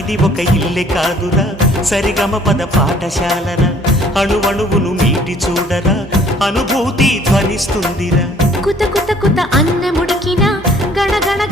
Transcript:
ఇది ఒక ఇల్లే కాదురా సరిగమ పద పాఠశాలరా అణువణువును మీటి చూడరా అనుభూతి ధ్వనిస్తుందిరా కుత కుత కుత అన్నముడికినా గణ గణ